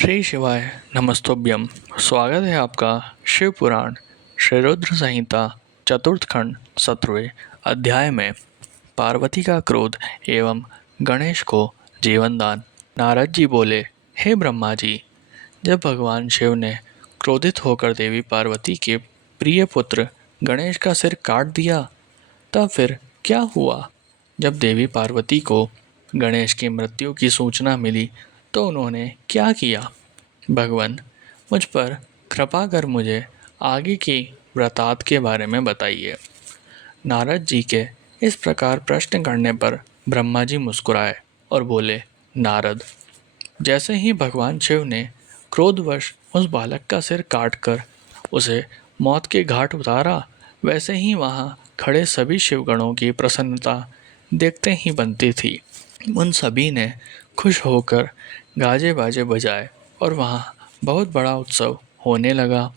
श्री शिवाय नमस्तोभ्यम। स्वागत है आपका शिव पुराण श्री रुद्र संहिता चतुर्थ खंड 17वें अध्याय में। पार्वती का क्रोध एवं गणेश को जीवन दान। नारद जी बोले, हे ब्रह्मा जी, जब भगवान शिव ने क्रोधित होकर देवी पार्वती के प्रिय पुत्र गणेश का सिर काट दिया, तब फिर क्या हुआ? जब देवी पार्वती को गणेश की मृत्यु की सूचना मिली तो उन्होंने क्या किया? भगवान, मुझ पर कृपा कर मुझे आगे की वृतांत के बारे में बताइए। नारद जी के इस प्रकार प्रश्न करने पर ब्रह्मा जी मुस्कुराए और बोले, नारद, जैसे ही भगवान शिव ने क्रोधवश उस बालक का सिर काटकर उसे मौत के घाट उतारा, वैसे ही वहाँ खड़े सभी शिवगणों की प्रसन्नता देखते ही बनती थी। उन सभी ने खुश होकर गाजे बाजे बजाए और वहाँ बहुत बड़ा उत्सव होने लगा।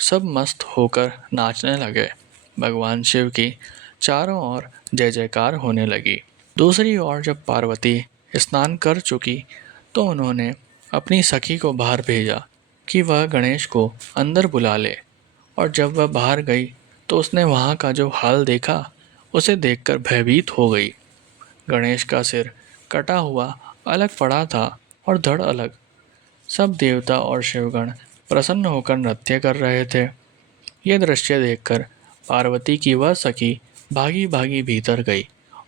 सब मस्त होकर नाचने लगे। भगवान शिव की चारों ओर जय जयकार होने लगी। दूसरी ओर जब पार्वती स्नान कर चुकी तो उन्होंने अपनी सखी को बाहर भेजा कि वह गणेश को अंदर बुला ले, और जब वह बाहर गई तो उसने वहाँ का जो हाल देखा उसे देखकर भयभीत हो गई। गणेश का सिर कटा हुआ अलग पड़ा था और धड़ अलग। सब देवता और शिवगण प्रसन्न होकर नृत्य कर रहे थे। ये दृश्य देखकर पार्वती की वह सखी भागी भागी भीतर गई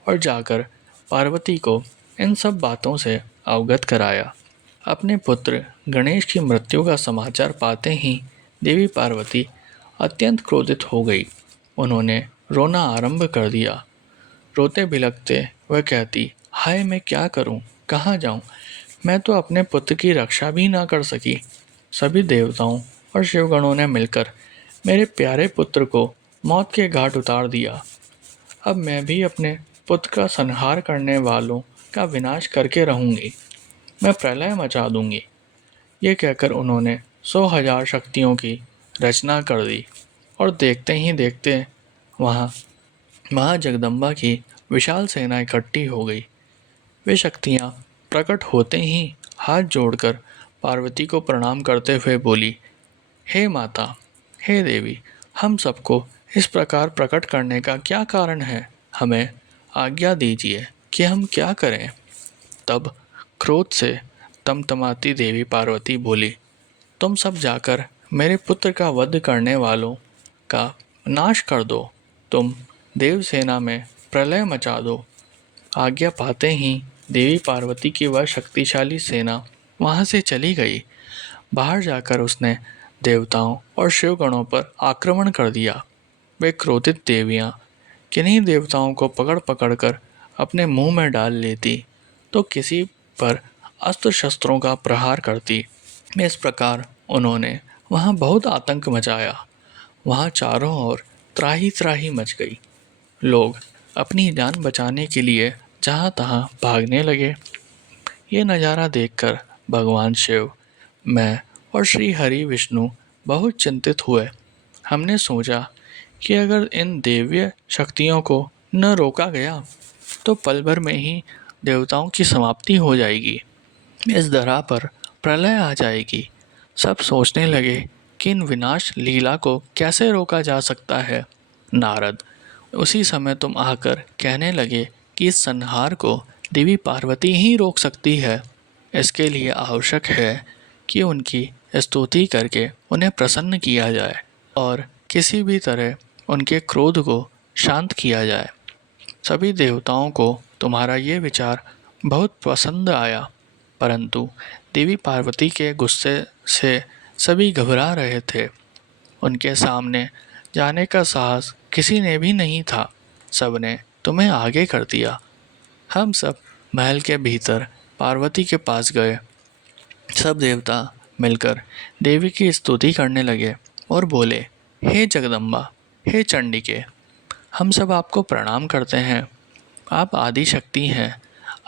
और जाकर पार्वती को इन सब बातों से अवगत कराया। अपने पुत्र गणेश की मृत्यु का समाचार पाते ही देवी पार्वती अत्यंत क्रोधित हो गई। उन्होंने रोना आरंभ कर दिया। रोते बिलखते वह कहती, हाय, मैं क्या करूं, कहाँ जाऊं? मैं तो अपने पुत्र की रक्षा भी ना कर सकी। सभी देवताओं और शिवगणों ने मिलकर मेरे प्यारे पुत्र को मौत के घाट उतार दिया। अब मैं भी अपने पुत्र का संहार करने वालों का विनाश करके रहूंगी। मैं प्रलय मचा दूंगी। ये कहकर उन्होंने 100,000 शक्तियों की रचना कर दी और देखते ही देखते वहाँ माँ जगदम्बा की विशाल सेना इकट्ठी हो गई। वे शक्तियाँ प्रकट होते ही हाथ जोड़कर पार्वती को प्रणाम करते हुए बोली, हे माता, हे देवी, हम सबको इस प्रकार प्रकट करने का क्या कारण है? हमें आज्ञा दीजिए कि हम क्या करें। तब क्रोध से तमतमाती देवी पार्वती बोली, तुम सब जाकर मेरे पुत्र का वध करने वालों का नाश कर दो। तुम देवसेना में प्रलय मचा दो। आज्ञा पाते ही देवी पार्वती की वह शक्तिशाली सेना वहां से चली गई। बाहर जाकर उसने देवताओं और शिवगणों पर आक्रमण कर दिया। वे क्रोधित देवियां किन्हीं देवताओं को पकड़ पकड़ कर अपने मुंह में डाल लेती तो किसी पर अस्त्र शस्त्रों का प्रहार करती। इस प्रकार उन्होंने वहां बहुत आतंक मचाया। वहां चारों ओर त्राही त्राही मच गई। लोग अपनी जान बचाने के लिए जहाँ तहाँ भागने लगे। ये नज़ारा देखकर भगवान शिव, मैं और श्री हरि विष्णु बहुत चिंतित हुए। हमने सोचा कि अगर इन दिव्य शक्तियों को न रोका गया तो पल भर में ही देवताओं की समाप्ति हो जाएगी। इस धरा पर प्रलय आ जाएगी। सब सोचने लगे कि इन विनाश लीला को कैसे रोका जा सकता है। नारद, उसी समय तुम आकर कहने लगे कि इस संहार को देवी पार्वती ही रोक सकती है। इसके लिए आवश्यक है कि उनकी स्तुति करके उन्हें प्रसन्न किया जाए और किसी भी तरह उनके क्रोध को शांत किया जाए। सभी देवताओं को तुम्हारा ये विचार बहुत पसंद आया, परंतु देवी पार्वती के गुस्से से सभी घबरा रहे थे। उनके सामने जाने का साहस किसी ने भी नहीं था। सबने तुम्हें आगे कर दिया। हम सब महल के भीतर पार्वती के पास गए। सब देवता मिलकर देवी की स्तुति करने लगे और बोले, हे जगदम्बा, हे चंडिके, हम सब आपको प्रणाम करते हैं। आप आदि शक्ति हैं।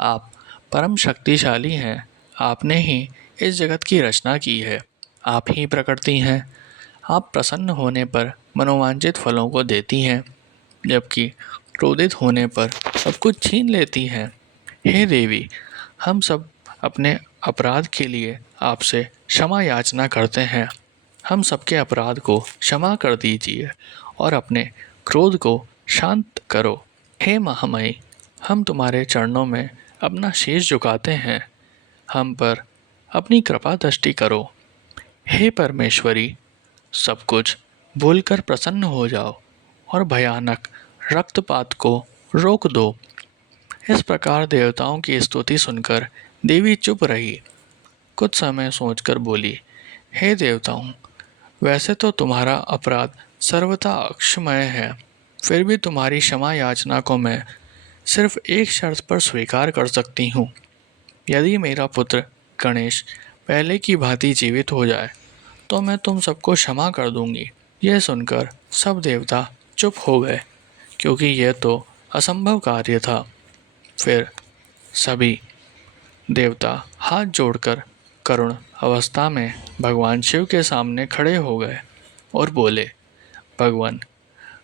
आप परम शक्तिशाली हैं। आपने ही इस जगत की रचना की है। आप ही प्रकृति हैं। आप प्रसन्न होने पर मनोवांछित फलों को देती हैं, जबकि क्रोधित होने पर सब कुछ छीन लेती हैं। हे देवी, हम सब अपने अपराध के लिए आपसे क्षमा याचना करते हैं। हम सबके अपराध को क्षमा कर दीजिए और अपने क्रोध को शांत करो। हे महामयी, हम तुम्हारे चरणों में अपना शीश झुकाते हैं। हम पर अपनी कृपा दृष्टि करो। हे परमेश्वरी, सब कुछ भूलकर प्रसन्न हो जाओ और भयानक रक्तपात को रोक दो। इस प्रकार देवताओं की स्तुति सुनकर देवी चुप रही। कुछ समय सोचकर बोली, हे देवताओं, वैसे तो तुम्हारा अपराध सर्वथा अक्षमय है, फिर भी तुम्हारी क्षमा याचना को मैं सिर्फ एक शर्त पर स्वीकार कर सकती हूँ। यदि मेरा पुत्र गणेश पहले की भांति जीवित हो जाए तो मैं तुम सबको क्षमा कर दूंगी। यह सुनकर सब देवता चुप हो गए, क्योंकि यह तो असंभव कार्य था। फिर सभी देवता हाथ जोड़कर करुण अवस्था में भगवान शिव के सामने खड़े हो गए और बोले, भगवान,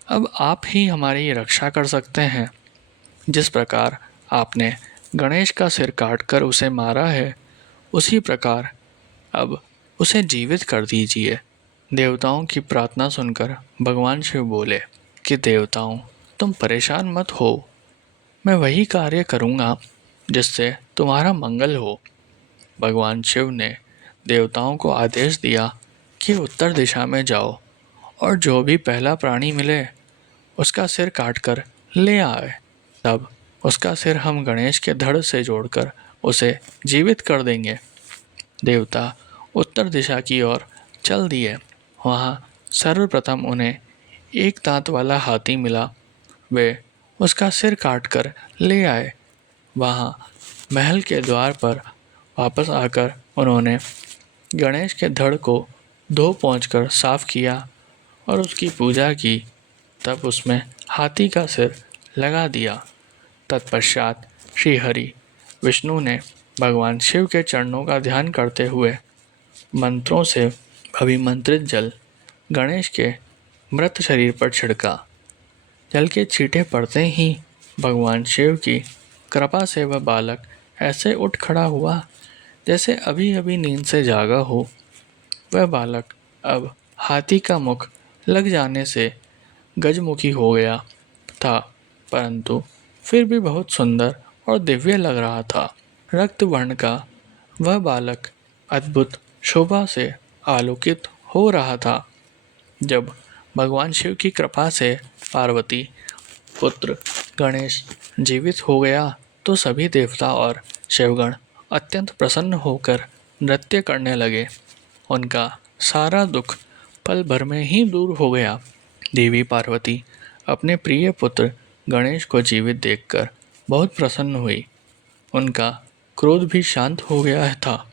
अब आप ही हमारी रक्षा कर सकते हैं। जिस प्रकार आपने गणेश का सिर काटकर उसे मारा है, उसी प्रकार अब उसे जीवित कर दीजिए। देवताओं की प्रार्थना सुनकर भगवान शिव बोले कि देवताओं, तुम परेशान मत हो, मैं वही कार्य करूँगा जिससे तुम्हारा मंगल हो। भगवान शिव ने देवताओं को आदेश दिया कि उत्तर दिशा में जाओ और जो भी पहला प्राणी मिले उसका सिर काटकर ले आए। तब उसका सिर हम गणेश के धड़ से जोड़कर उसे जीवित कर देंगे। देवता उत्तर दिशा की ओर चल दिए। वहाँ सर्वप्रथम उन्हें एक दांत वाला हाथी मिला। वे उसका सिर काटकर ले आए। वहाँ महल के द्वार पर वापस आकर उन्होंने गणेश के धड़ को धो पोंछकर साफ किया और उसकी पूजा की। तब उसमें हाथी का सिर लगा दिया। तत्पश्चात श्री हरि विष्णु ने भगवान शिव के चरणों का ध्यान करते हुए मंत्रों से अभिमंत्रित जल गणेश के मृत शरीर पर छिड़का। जल के छींटे पड़ते ही भगवान शिव की कृपा से वह बालक ऐसे उठ खड़ा हुआ जैसे अभी अभी नींद से जागा हो। वह बालक अब हाथी का मुख लग जाने से गजमुखी हो गया था, परंतु फिर भी बहुत सुंदर और दिव्य लग रहा था। रक्त वर्ण का वह बालक अद्भुत शोभा से आलोकित हो रहा था। जब भगवान शिव की कृपा से पार्वती पुत्र गणेश जीवित हो गया तो सभी देवता और शिवगण अत्यंत प्रसन्न होकर नृत्य करने लगे। उनका सारा दुख पल भर में ही दूर हो गया। देवी पार्वती अपने प्रिय पुत्र गणेश को जीवित देखकर बहुत प्रसन्न हुई। उनका क्रोध भी शांत हो गया था।